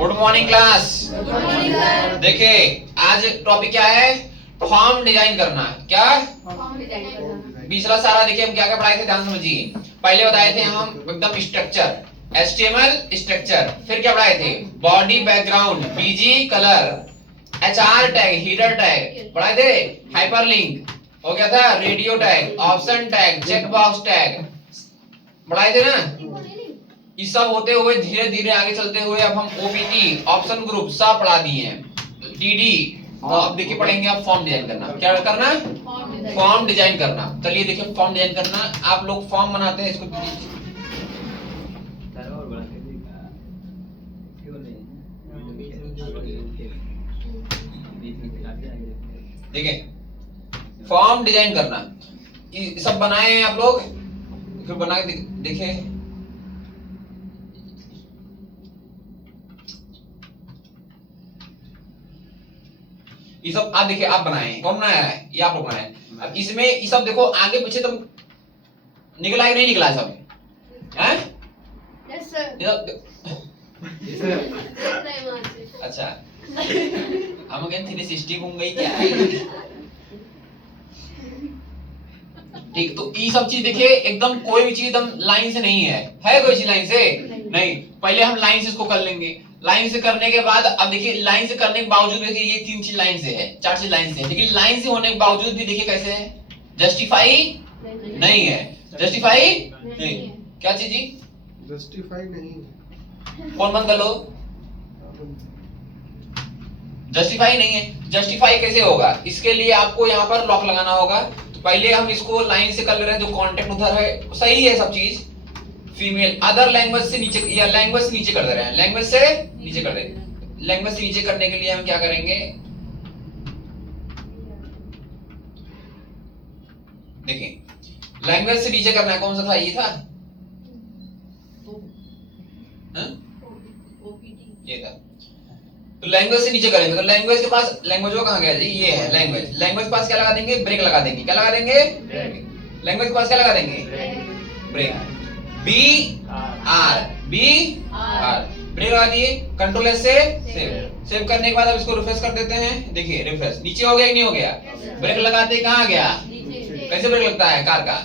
Good morning class. देखिए आज topic क्या है, फॉर्म डिजाइन करना। क्या पिछला सारा देखिए हम क्या क्या पढ़ाए थे, ध्यान समझिए। पहले बताए थे हम एकदम स्ट्रक्चर, HTML स्ट्रक्चर, फिर क्या पढ़ाए थे, body background, BG colour, HR tag, header tag पढ़ाए थे, हाइपरलिंक हो गया था, radio tag, option tag, checkbox tag पढ़ाए थे ना। ये सब होते हुए धीरे धीरे आगे चलते हुए अब हम OPT ऑप्शन ग्रुप सब पढ़ा दिए हैं। DD अब देखिए पढ़ेंगे आप फॉर्म डिजाइन करना। क्या करना, फॉर्म डिजाइन करना। चलिए देखिए फॉर्म डिजाइन करना, आप लोग फॉर्म बनाते हैं, इसको देखिए फॉर्म डिजाइन करना, ये सब बनाए हैं आप लोग, फिर बना के देखिए। ये सब आप देखिए, आप बनाए हैं, कौन बनाया है, ये आप लोग बनाए हैं। अब इसमें ये सब देखो आगे पीछे तुम निकला कि नहीं निकला है सब, हैं? Yes sir. अच्छा हम कहते 360 घूम गई क्या है? ठीक, तो ये सब चीज देखिए एकदम कोई भी चीज एकदम लाइन से नहीं है कोई चीज लाइन से नहीं। पहले हम लाइन से इसको कर लेंगे, लाइन से करने के बाद अब देखिए लाइन से करने के बावजूद देखिए ये 3 चीज लाइन से है, 4 चीज लाइन से है, लेकिन लाइन से होने के बावजूद भी देखिए कैसे है, जस्टिफाई नहीं है, जस्टिफाई नहीं। क्या चीज जी, जस्टिफाई नहीं है। कौन बंद कर लो, जस्टिफाई नहीं है। जस्टिफाई कैसे होगा, इसके लिए आपको यहाँ पर लॉक लगाना होगा। तो पहले हम इसको लाइन से कर ले रहे हैं, जो कॉन्टेक्ट उधर है सही है सब चीज, फीमेल अदर लैंग्वेज से नीचे या लैंग्वेज से नीचे कर दे रहे हैं, लैंग्वेज से नीचे कर दे। लैंग्वेज से नीचे करने के लिए हम क्या करेंगे, देखिए लैंग्वेज से नीचे करना है, कौन सा था, ये था, ये था। तो लैंग्वेज से नीचे करेंगे, तो लैंग्वेज के पास, लैंग्वेज वो कहाँ गया जी, ये है लैंग्वेज। लैंग्वेज के पास क्या लगा देंगे, ब्रेक लगा देंगे। क्या लगा देंगे, लैंग्वेज के पास क्या लगा देंगे, ब्रेक। BR ब्रेक लगा दिए, कंट्रोल S से सेव करने के बाद अब इसको रिफ्रेश कर देते हैं। देखिए रिफ्रेश, नीचे हो गया कि नहीं हो गया, ब्रेक लगाते ही कहाँ गया, कैसे ब्रेक लगता है कार का,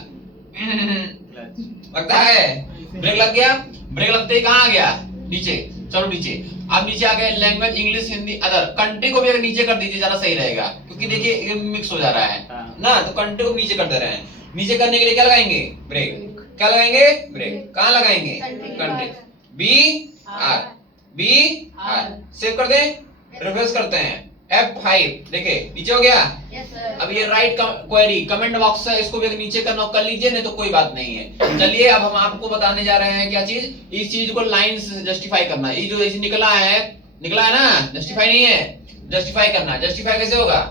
लगता है, ब्रेक लग गया, ब्रेक लगते ही कहाँ गया, नीचे। चलो नीचे, अब नीचे आ गए language, English, Hindi, other. Country को भी अगर नीचे कर दीजिए ज्यादा सही रहेगा, क्योंकि देखिए ये मिक्स हो जा रहा है ना, तो कंट्री को नीचे कर दे रहे हैं। नीचे करने के लिए क्या लगाएंगे, ब्रेक। क्या लगाएंगे, ब्रेक। कहाँ लगाएंगे, कंट्री। BR सेव कर दें, रिफ्रेश करते हैं, F5 देखिए नीचे हो गया। अब ये राइट क्वेरी कमेंट बॉक्स है, इसको भी अगर नीचे करना कर लीजिए, नहीं तो कोई बात नहीं है। चलिए अब हम आपको बताने जा रहे हैं क्या चीज, इस चीज को लाइन से जस्टिफाई करना। ये जो ऐसे निकला है ना, जस्टिफाई नहीं है, जस्टिफाई करना। जस्टिफाई कैसे होगा,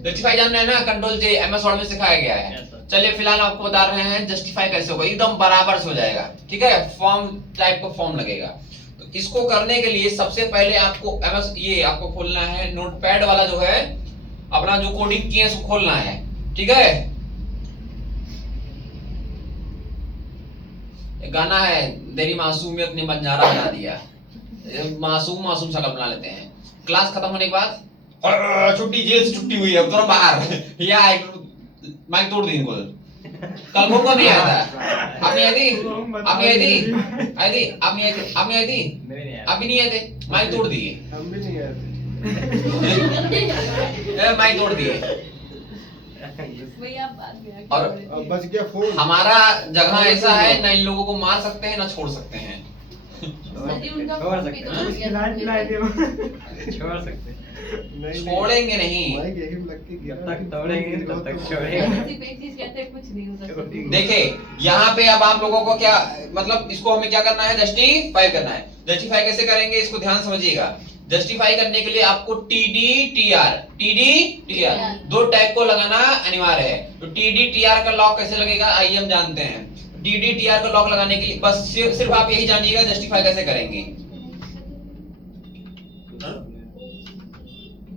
जस्टिफाई जानना है ना, कंट्रोल J MS वर्ड में सिखाया गया है। चलिए फिलहाल आपको बता रहे हैं जस्टिफाई कैसे होगा, एकदम बराबर से हो जाएगा, ठीक है। फॉर्म टाइप का फॉर्म लगेगा। तो इसको करने के लिए सबसे पहले आपको MS ये आपको खोलना है, नोटपैड वाला जो है अपना, जो कोडिंग किए उसको खोलना है, ठीक है। गाना है, तेरी मासूमियत ने बंजारा बना दिया, मासूम शक्ल बना लेते हैं। क्लास खत्म होने के बाद छुट्टी, जेल से छुट्टी हुई है, तुरंत बाहर या माइक तोड़ दी इनको। कल को नहीं आया था, आपने आई थी, आपने आई थी, आई थी, आपने आई थी, आपने आई थी, आप भी नहीं आए थे, माइक तोड़ दिए, हम भी नहीं आए थे। माइक तोड़ दिए। और अब बच गया फोन। हमारा जगह ऐसा है, ना इन लोगों को मार सकते हैं ना छोड़ सकते हैं। छोड़ेंगे नहीं, माइक यही लग के गिरा। जब तक तोड़ेंगे तब तक छोड़ेंगे। देखिए यहाँ पे अब आप लोगों को क्या मतलब, इसको हमें क्या करना है, जस्टिफाई करना है। जस्टिफाई कैसे करेंगे, इसको ध्यान समझिएगा। जस्टिफाई करने के लिए आपको TD TR 2 टैग को लगाना अनिवार्य है। तो TD TR का लॉक कैसे लगेगा, आइए हम जानते हैं। TD TR का लॉक लगाने के लिए बस सिर्फ आप यही जानिएगा जस्टिफाई कैसे करेंगे।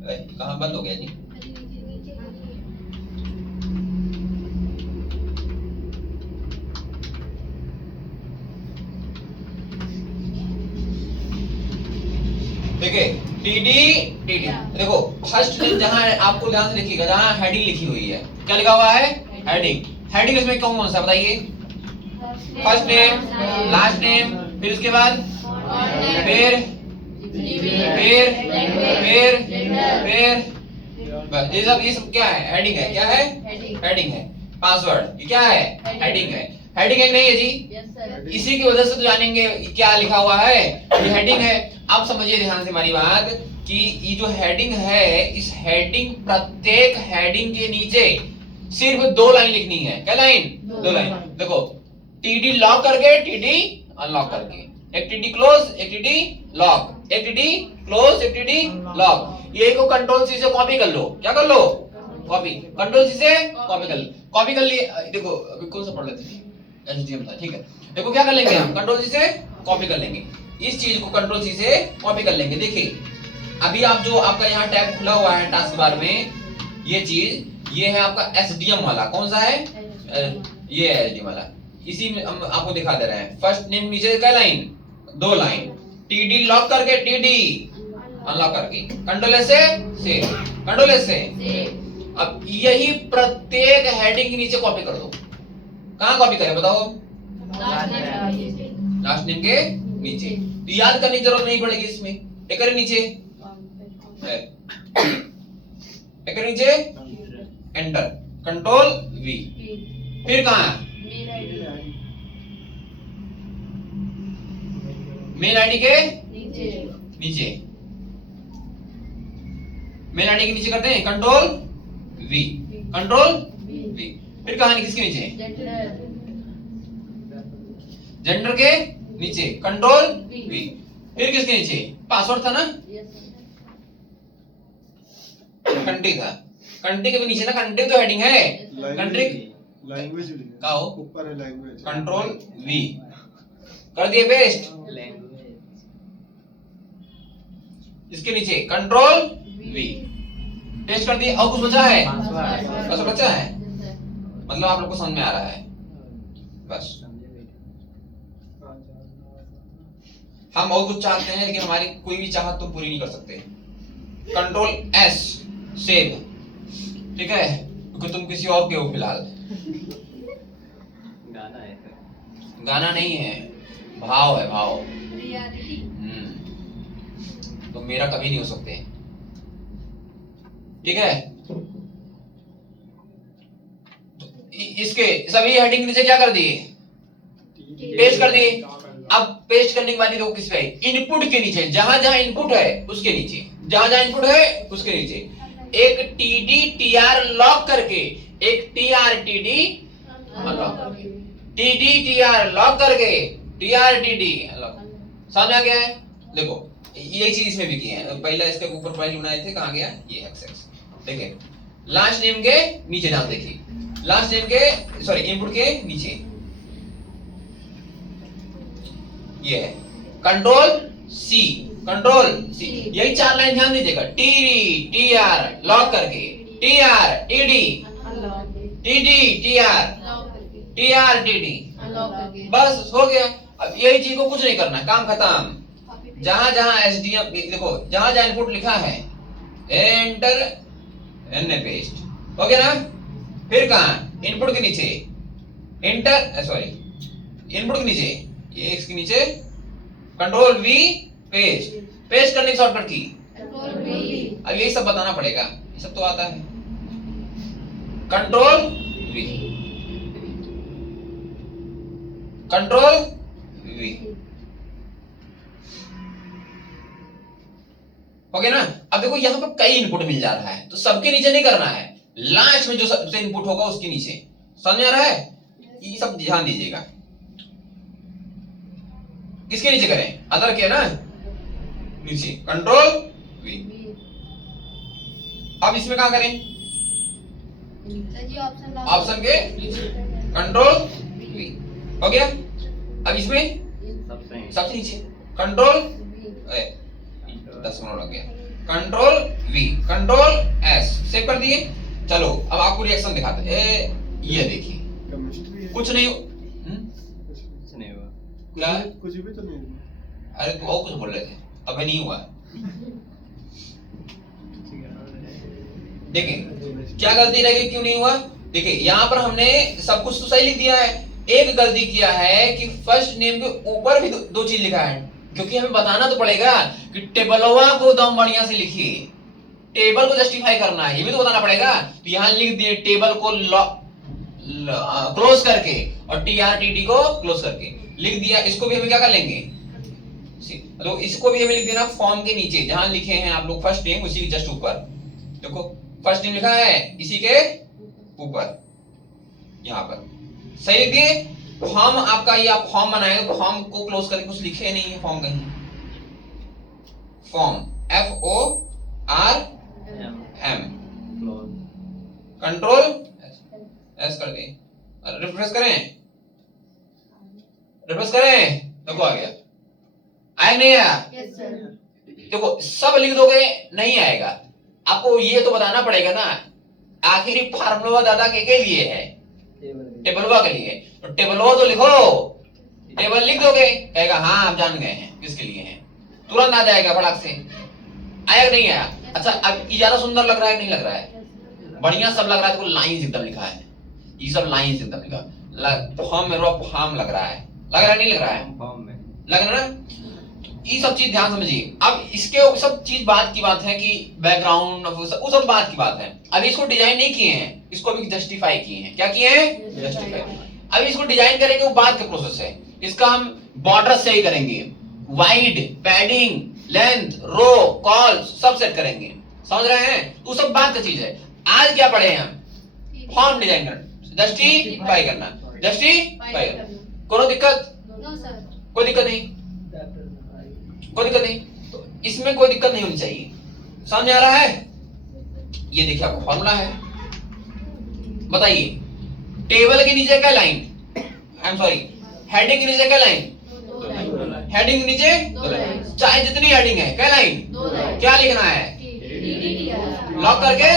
कहाँ बंद हो गया जी, देखिए टीडी टीडी देखो फर्स्ट नेम जहां आपको ध्यान से लिखिएगा जहां हेडिंग लिखी हुई है क्या लिखा हुआ है हेडिंग हेडिंग इसमें कौन सा बताइए फर्स्ट नेम लास्ट नेम फिर उसके बाद फिर बस ये सब क्या है हेडिंग है क्या है हेडिंग है पासवर्ड ये क्या है हेडिंग है नहीं है जी इसी की वजह से तो जानेंगे क्या लिखा हुआ है ये हेडिंग है आप समझिए ध्यान से हमारी बात कि ये जो हेडिंग है इस हेडिंग प्रत्येक हेडिंग के नीचे सिर्फ 2 लाइन लिखनी है क्या लाइन 2 लाइन देखो टीडी लॉक करके टीडी अनलॉक करके एक टीडी क्लोज एक टीडी लॉक एक टीडी क्लोज एक टीडी लॉक यही को कंट्रोल सी से कॉपी कर लो क्या कर लो कॉपी कंट्रोल सी से कॉपी कर लिए देखो अभी कौन सा पढ़ लेते हैं एसडीएम था ठीक है देखो क्या कर लेंगे हम कंट्रोल सी से कॉपी कर लेंगे इस चीज को कंट्रोल सी से कॉपी कर लेंगे देखिए अभी आप जो आपका यहाँ टैब खुला हुआ है टास्क बार में ये चीज ये है आपका एसडीएम वाला कौन सा है ये है एसडीएम वाला इसी में हम आपको दिखा दे रहे हैं फर्स्ट नेम नीचे क्या लाइन 2 लाइन टीडी लॉक करके टीडी अनलॉक करके कंट्रोल एस से कंट्रोल एस से अब यही प्रत्येक हेडिंग के नीचे कॉपी कर दो कहां कॉपी करें बताओ लास्ट नेम के नीचे तो याद करने की जरूरत नहीं पड़ेगी इसमें एक करे नीचे एक करे नीचे एंटर कंट्रोल वी फिर कहां मेल आईडी के नीचे मेल आईडी के नीचे करते हैं कंट्रोल वी फिर कहां किसके नीचे जेंडर के नीचे कंट्रोल वी फिर किसके नीचे पासवर्ड था ना कंट्री था कंट्री के भी नीचे ना कंट्री तो हेडिंग है कंट्री लैंग्वेज का हो ऊपर है लैंग्वेज कंट्रोल वी कर दिए पेस्ट इसके नीचे कंट्रोल वी पेस्ट कर दिए और कुछ बचा है बस बचा है मतलब आप लोग को समझ में आ रहा है बस हम और कुछ चाहते हैं लेकिन हमारी कोई भी चाहत तो पूरी नहीं कर सकते कंट्रोल एस सेव ठीक है क्योंकि तुम किसी और के हो फिलहाल गाना नहीं है भाव है भाव तो मेरा कभी नहीं हो सकते ठीक है तो इसके सभी हेडिंग नीचे क्या कर दिए पेस्ट कर दिए अब पेस्ट करने के बाद देखो किस पे इनपुट के नीचे जहां जहां इनपुट है उसके नीचे जहां जहां इनपुट है उसके नीचे एक टीडी टीआर लॉक करके एक टीआर टीडी अनलॉक करके टीडी टीआर लॉक करके टीआर टीडी अनलॉक समझ आ गया है देखो यही चीज इसमें भी की है पहला इसके ऊपर फाइल बनाए थे कहां गया ये एक्स एक्स देखिए लास्ट नेम के नीचे ध्यान देखिए लास्ट नेम के सॉरी इनपुट के नीचे ये है कंट्रोल सी यही 4 लाइन ध्यान दीजिएगा टीडी टीआर लॉक करके TR TD TD TR TR TD बस हो गया अब यही चीज को कुछ नहीं करना काम खत्म जहां जहां एसडीएम देखो जहां जहां इनपुट लिखा है एंटर एन पेस्ट हो गया ना फिर कहां इनपुट के नीचे एंटर सॉरी इनपुट के नीचे ये एक्स के नीचे कंट्रोल वी पेस्ट करने की शॉर्टकट की अब यही सब बताना पड़ेगा ये सब तो आता है कंट्रोल वी ओके ना अब देखो यहाँ पर कई इनपुट मिल जा रहा है तो सबके नीचे नहीं करना है लास्ट में जो सबसे इनपुट होगा उसके नीचे समझ आ रहा है ये सब ध्यान दीजिएगा किसके नीचे करें अदर के ना नीचे कंट्रोल वी अब इसमें कहां करें ऑप्शन के नीचे कंट्रोल वी हो गया अब इसमें सबसे नीचे कंट्रोल 10 मिनट लग गया control we control S save कर दिए चलो अब आपको रिएक्शन दिखाते हैं ये देखिए कुछ नहीं क्या कुछ भी तो नहीं अरे तू और कुछ बोल रहे थे अबे नहीं हुआ देखिए क्या गलती रहेगी, क्यों नहीं हुआ। देखिए यहाँ पर हमने सब कुछ तो सही लिख दिया है, एक गलती किया है कि फर्स्ट नेम के ऊपर भी दो चीज लिखा है, क्योंकि हमें बताना तो पड़ेगा कि टेबलवा को दम बढ़िया से लिखिए, टेबल को जस्टिफाई करना है, ये भी तो बताना पड़ेगा। तो यहाँ लिख दिए टेबल को क्लोज करके और TRTD को क्लोज करके लिख दिया। इसको भी हमें क्या कर लेंगे, तो इसको भी हमें लिख देना फॉर्म के नीचे जहां लिखे हैं आप लोग फर्स्ट नेम, उसी के जस्ट ऊपर देखो फर्स्ट नेम लिखा है, इसी के ऊपर यहाँ पर सही लिख दिए। फॉर्म आपका ये आप फॉर्म बनाए तो फॉर्म को क्लोज करके कुछ लिखे नहीं है फॉर्म कहीं, फॉर्म FORM कंट्रोल एस कर दें, रिफ्रेश करें, रिफ्रेश करें, देखो आ गया, आया नहीं आया। Yes sir. देखो सब लिख दोगे नहीं आएगा, आपको ये तो बताना पड़ेगा ना आखिरी फार्मूला दादा के लिए है, टेबलवा के लिए, तो टेबलवा तो लिखो, टेबल लिख दोगे कहेगा हाँ आप जान गए हैं किसके लिए है, तुरंत आ जाएगा फटाक से। आया नहीं आया। अच्छा अब ये ज्यादा सुंदर लग रहा है नहीं लग रहा है, बढ़िया सब लग रहा है, देखो लाइंस एकदम लिखा है, ये सब लाइंस एकदम लिखा, फॉर्म में फॉर्म लग रहा है, लग रहा है नहीं लग रहा है, लग रहा है ना। ये सब चीज ध्यान समझिए। अब इसके सब चीज बात की बात है कि बैकग्राउंड वो सब बात की बात है। अभी इसको डिजाइन नहीं किए हैं, इसको अभी जस्टिफाई किए हैं। क्या किए हैं, जस्टिफाई। अभी इसको डिजाइन करेंगे वो बात का प्रोसेस है, इसका हम बॉर्डर सही करेंगे, वाइड, पैडिंग, लेंथ, रो, कॉल सब सेट करेंगे, समझ रहे हैं, तो सब बात का चीज है। आज क्या पढ़े हम, फॉर्म डिजाइन करना, जस्टिफाई करना, जस्टिफाई करना। कोई दिक्कत, नो सर। कोई दिक्कत नहीं, कोई दिक्कत नहीं, तो इसमें कोई दिक्कत नहीं होनी चाहिए, समझ आ रहा है। ये देखिए आपको फॉर्मूला है, बताइए टेबल के नीचे क्या line, I am sorry heading के नीचे क्या लाइन, हेडिंग के नीचे दो लाइन। चाहे जितनी हेडिंग है क्या लाइन, दो लाइन। क्या लिखना है, लॉक करके।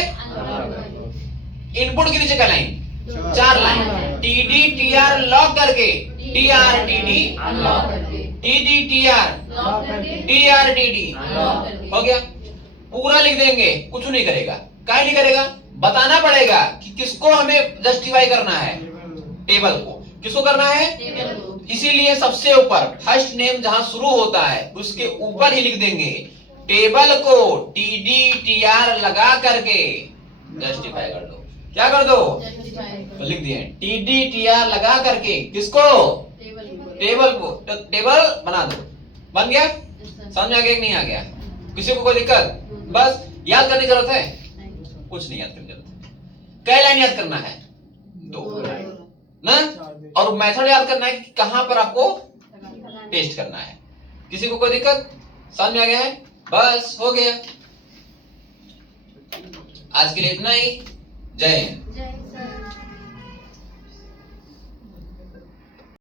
इनपुट के नीचे क्या लाइन, चार लाइन, TD-TR लॉक करके, TR-TD TD-TR TR-TD हो गया। पूरा लिख देंगे, कुछ नहीं करेगा, क्या नहीं करेगा, बताना पड़ेगा कि किसको हमें जस्टिफाई करना है, टेबल को किसको करना है, इसीलिए सबसे ऊपर फर्स्ट नेम जहां शुरू होता है उसके ऊपर ही लिख देंगे टेबल को TD-TR लगा करके जस्टिफाई कर दो। क्या कर दो, तो लिख दिए TD-TR लगा करके किसको, टेबल को, तो टेबल बना दो, बन गया। समझ आ गया कि नहीं आ गया, किसी को कोई दिक्कत, बस याद करने की जरूरत है, कुछ नहीं याद करने की जरूरत है। क्या लाइन याद करना है, दो ना, और मेथड याद करना है कि कहां पर आपको पेस्ट करना है। किसी को कोई दिक्कत, समझ में आ गया है, बस हो गया। आज के लिए इतना ही, जय हिंद।